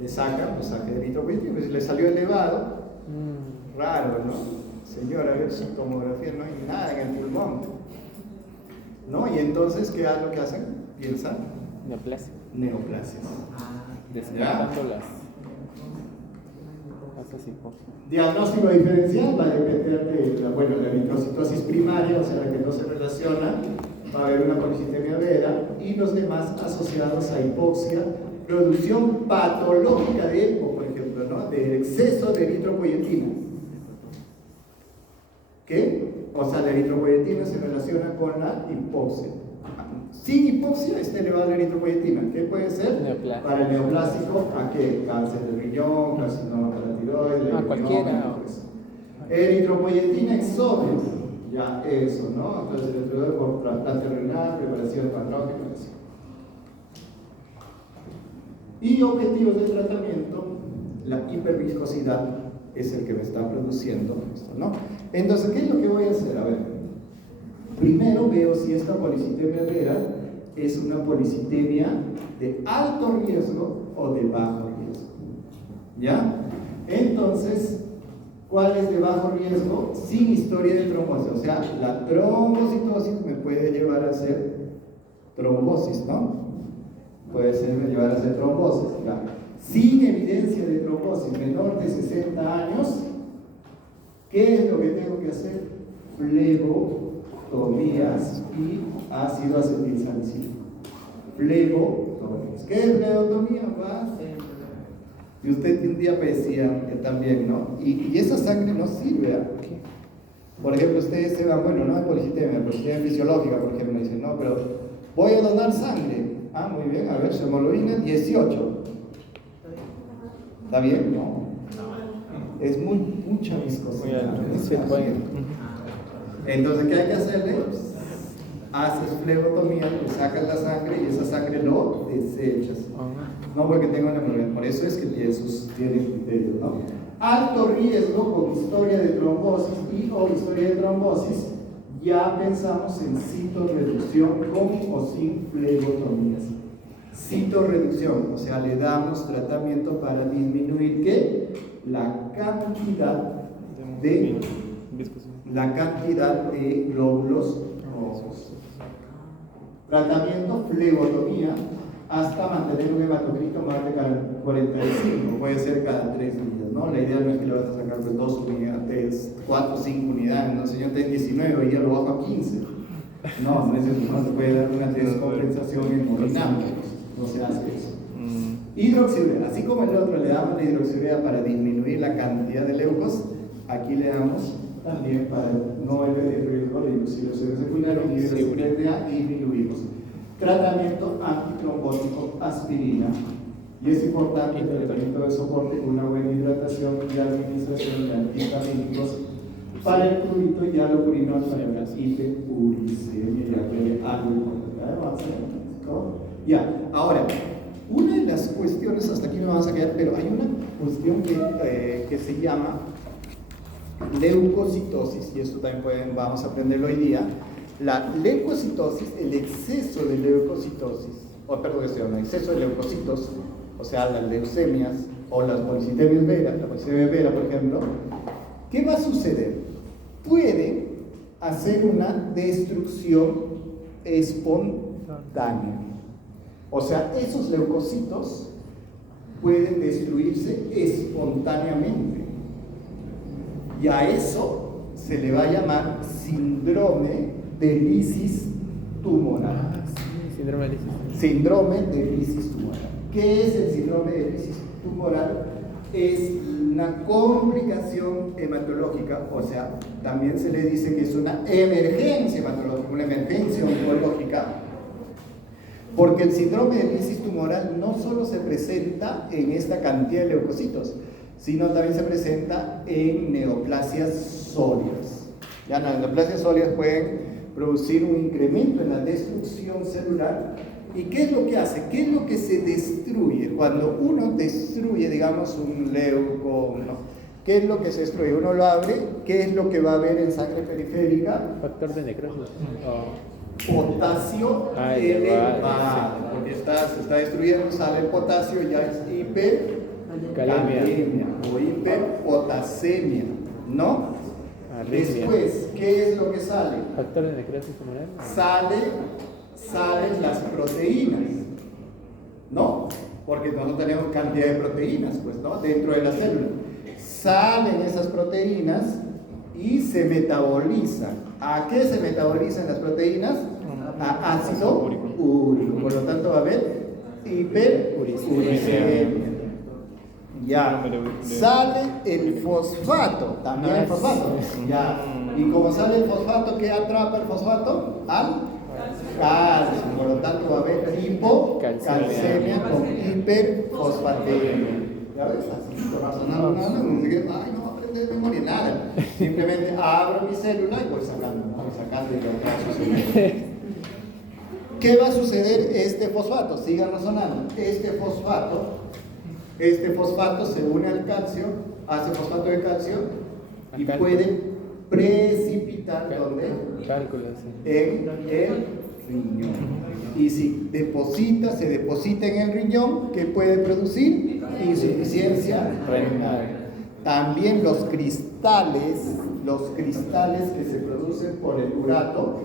Le sacan, de eritropoyetina, pues le salió elevado, raro, ¿no? Señora, a ver su tomografía, no hay nada en el pulmón, ¿no? Y entonces, ¿qué es lo que hacen? Piensan. Neoplasias. Descartando las hipoxias. Diagnóstico diferencial va a depender de la eritrocitosis primaria, o sea, la que no se relaciona, va a haber una policitemia vera, y los demás asociados a hipoxia, producción patológica de EPO, por ejemplo, ¿no? De exceso de eritropoyetina. ¿Qué? O sea, la eritropoyetina se relaciona con la hipoxia. Sin hipoxia está elevada la eritropoyetina. ¿Qué puede ser? Para el neoplásico, ¿a qué? Cáncer de riñón, carcinoma de la tiroides, cualquiera. Eritropoyetina en sobre, ya eso, ¿no? Entonces, por trasplante renal, preparación patológica, eso. Y objetivos de tratamiento, la hiperviscosidad es el que me está produciendo esto, ¿no? Entonces, ¿qué es lo que voy a hacer? A ver, primero veo si esta policitemia vera es una policitemia de alto riesgo o de bajo riesgo, ¿ya? Entonces, ¿cuál es de bajo riesgo? Sin historia de trombosis, o sea, la trombocitosis me puede llevar a hacer trombosis, ¿no? Puede llevar a hacer trombosis, ¿ya? Sin evidencia de trombosis menor de 60 años, ¿qué es lo que tengo que hacer? Flebotomías y ácido acetilsalicílico. Flebotomías. ¿Qué es flebotomía? Y usted un día decía también, ¿no? Y esa sangre no sirve. Por ejemplo, ustedes se van, bueno, no hay policitemia fisiológica, por ejemplo, dicen, no, pero voy a donar sangre. Ah, muy bien, a ver, su hemoglobina 18. ¿Está bien? No. Es mucha viscosidad. Entonces, ¿qué hay que hacerle? Haces flebotomía, le sacas la sangre y esa sangre lo desechas. No porque tenga una hemoglobina, por eso es que tiene criterios, ¿no? Alto riesgo con historia de trombosis y o historia de trombosis, ya pensamos en citorreducción con o sin flebotomías. Citorreducción, o sea, le damos tratamiento para disminuir ¿qué? La cantidad de glóbulos rojos. Tratamiento flebotomía, hasta mantener un hematocrito más de 45, puede ser cada 3 días, ¿no? La idea no es que le vas a sacar pues 2 unidades, 4 o 5 unidades, no sé, yo tengo 19 y ya lo bajo a 15. No, no es eso, no se puede dar una descompensación hemodinámica, no se hace eso. Hidroxiurea, así como el otro le damos la hidroxiurea para disminuir la cantidad de leucos, aquí le damos también para no haber el riesgo de ilusión secundaria y hidroxiurea y disminuimos. Tratamiento antitrombótico, aspirina. Y es importante el tratamiento de soporte con una buena hidratación y administración de antihistamínicos para el prurito y alopurinol para la hiperuricemia. Ya fue algo importante. Ya, ahora, una de las cuestiones, hasta aquí no vamos a quedar, pero hay una cuestión que se llama leucocitosis, y esto también vamos a aprenderlo hoy día. La leucocitosis, el exceso de leucocitosis, el exceso de leucocitos, o sea, las leucemias o las policitemias vera, la policemia vera, por ejemplo, ¿qué va a suceder? Puede hacer una destrucción espontánea. O sea, esos leucocitos pueden destruirse espontáneamente. Y a eso se le va a llamar síndrome de lisis tumoral. Síndrome de lisis. Síndrome de lisis tumoral. ¿Qué es el síndrome de lisis tumoral? Es una complicación hematológica, o sea, también se le dice que es una emergencia hematológica, una emergencia oncológica, porque el síndrome de lisis tumoral no solo se presenta en esta cantidad de leucocitos, sino también se presenta en neoplasias sólidas. Ya las neoplasias sólidas pueden producir un incremento en la destrucción celular. ¿Y qué es lo que hace? ¿Qué es lo que se destruye? Cuando uno destruye, digamos, un leuco, ¿no? ¿Qué es lo que se destruye? Uno lo abre, ¿qué es lo que va a haber en sangre periférica? Factor de necrosis. Potasio elevado, porque se está destruyendo, sale el potasio, ya es hipercalemia o hiperpotasemia, ¿no? Arritmia. Después, ¿qué es lo que sale? Factor de necrosis tumoral. Salen las proteínas, ¿no? Porque nosotros tenemos cantidad de proteínas, pues, ¿no? Dentro de la célula. Salen esas proteínas y se metabolizan. ¿A qué se metabolizan las proteínas? A ácido úrico. Por lo tanto, va a haber hiperuricemia. Ya. Sale el fosfato, también el fosfato. Ya. Y como sale el fosfato, ¿qué atrapa el fosfato? Al calcio. Por lo tanto, va a haber hipocalcemia con hiperfosfatemia. ¿Ya ves? Así, razonando nada, no sé qué, ay, no aprender de memoria, nada. Simplemente abro mi célula y voy sacando y lo que va a suceder. ¿Qué va a suceder este fosfato? Sigan razonando. Este fosfato se une al calcio, hace fosfato de calcio y puede precipitar ¿dónde? Cálculos, sí. En el riñón. Y si se deposita en el riñón, ¿qué puede producir? Insuficiencia renal. También los cristales que se producen por el urato,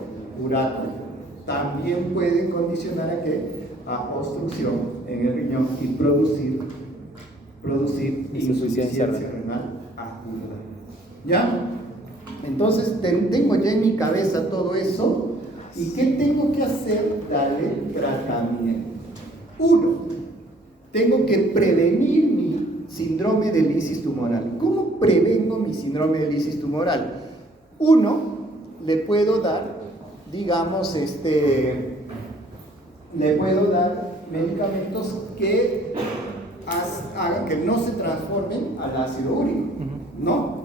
también pueden condicionar a qué? A obstrucción en el riñón y producir insuficiencia renal aguda. ¿Ya? Entonces tengo ya en mi cabeza todo eso. ¿Y qué tengo que hacer? Darle tratamiento. 1. Tengo que prevenir mi síndrome de lisis tumoral. ¿Cómo prevengo mi síndrome de lisis tumoral? 1. Le puedo dar, digamos, le puedo dar medicamentos que hagan que no se transformen al ácido úrico, ¿no?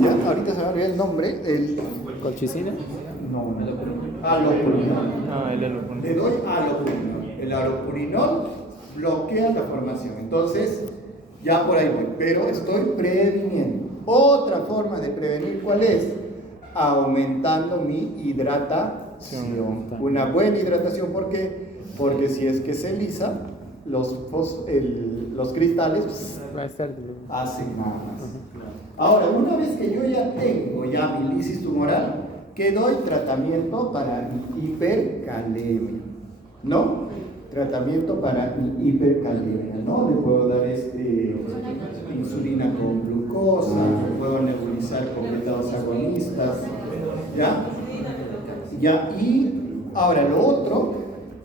Ya, ahorita se me olvidó el nombre. ¿Colchicina? No, alopurinol. El alopurinol. Le doy alopurinol. El alopurinol bloquea la formación. Entonces, ya por ahí voy. Pero estoy previniendo. Otra forma de prevenir, ¿cuál es? Aumentando mi hidratación. Una buena hidratación, ¿por qué? Porque si es que se lisa, los cristales hacen más. Ahora, una vez que yo ya tengo mi lisis tumoral, ¿qué doy? Tratamiento para hipercalemia. ¿no? Tratamiento para hipercalemia, ¿no? Le puedo dar insulina con glucosa, le puedo nebulizar con betados agonistas, ¿ya? Ya, y ahora lo otro,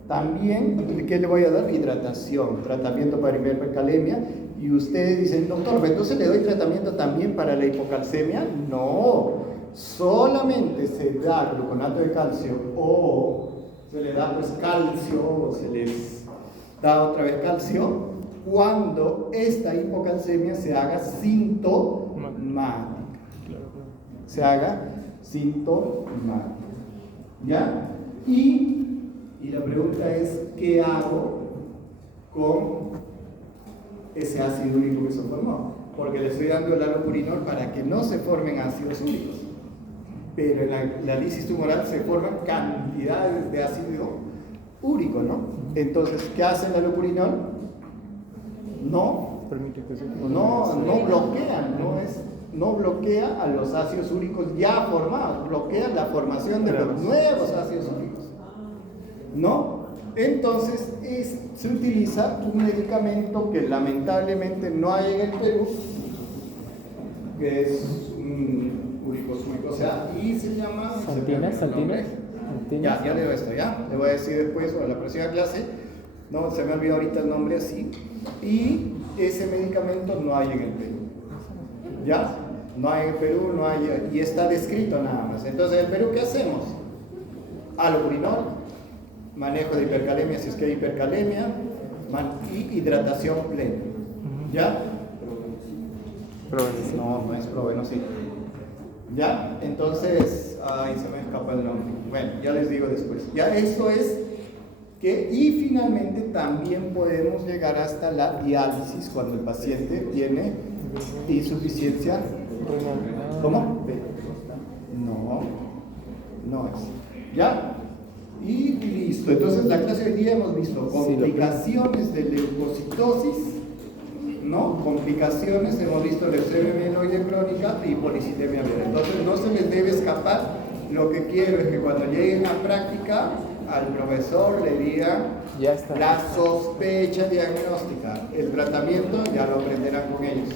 también, ¿qué le voy a dar? Hidratación, tratamiento para hipercalemia. Y ustedes dicen, doctor, entonces le doy tratamiento también para la hipocalcemia. No, solamente se da gluconato de calcio o se le da pues calcio o se les da otra vez calcio cuando esta hipocalcemia se haga sintomática. Se haga sintomática. ¿Ya? Y la pregunta es, ¿qué hago con ese ácido úrico que se formó? Porque le estoy dando el alopurinol para que no se formen ácidos úricos. Pero en la lisis tumoral se forman cantidades de ácido úrico, ¿no? Entonces, ¿qué hace el alopurinol? No bloquea a los ácidos úricos ya formados, bloquea la formación de los nuevos ácidos úricos, ¿no? Entonces, se utiliza un medicamento que lamentablemente no hay en el Perú, que es uricosúrico, o sea, y se llama... Santinas. Ya leo esto, ¿ya? Le voy a decir después o a la próxima clase. No, se me olvidó ahorita el nombre así. Y ese medicamento no hay en el Perú. ¿Ya? No hay en el Perú, no hay, y está descrito nada más. Entonces, ¿en el Perú qué hacemos? Alopurinol, manejo de hipercalemia si es que hay hipercalemia, y hidratación plena. ¿Ya? No es Provenocid. ¿Ya? Entonces, se me escapa el nombre. Bueno, ya les digo después. Ya eso es que, y finalmente también podemos llegar hasta la diálisis cuando el paciente tiene insuficiencia. ¿Cómo? No es. ¿Ya? Y listo. Entonces, la clase de hoy día hemos visto complicaciones de leucocitosis, ¿no? Complicaciones, hemos visto leucemia mieloide crónica y policitemia vera. Entonces, no se les debe escapar. Lo que quiero es que cuando lleguen a práctica, al profesor le digan la sospecha diagnóstica. El tratamiento ya lo aprenderán con ellos.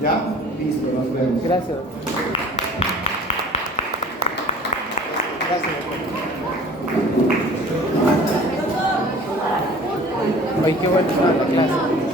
¿Ya? Listo, nos vemos. Gracias. Oye, qué bueno la clase.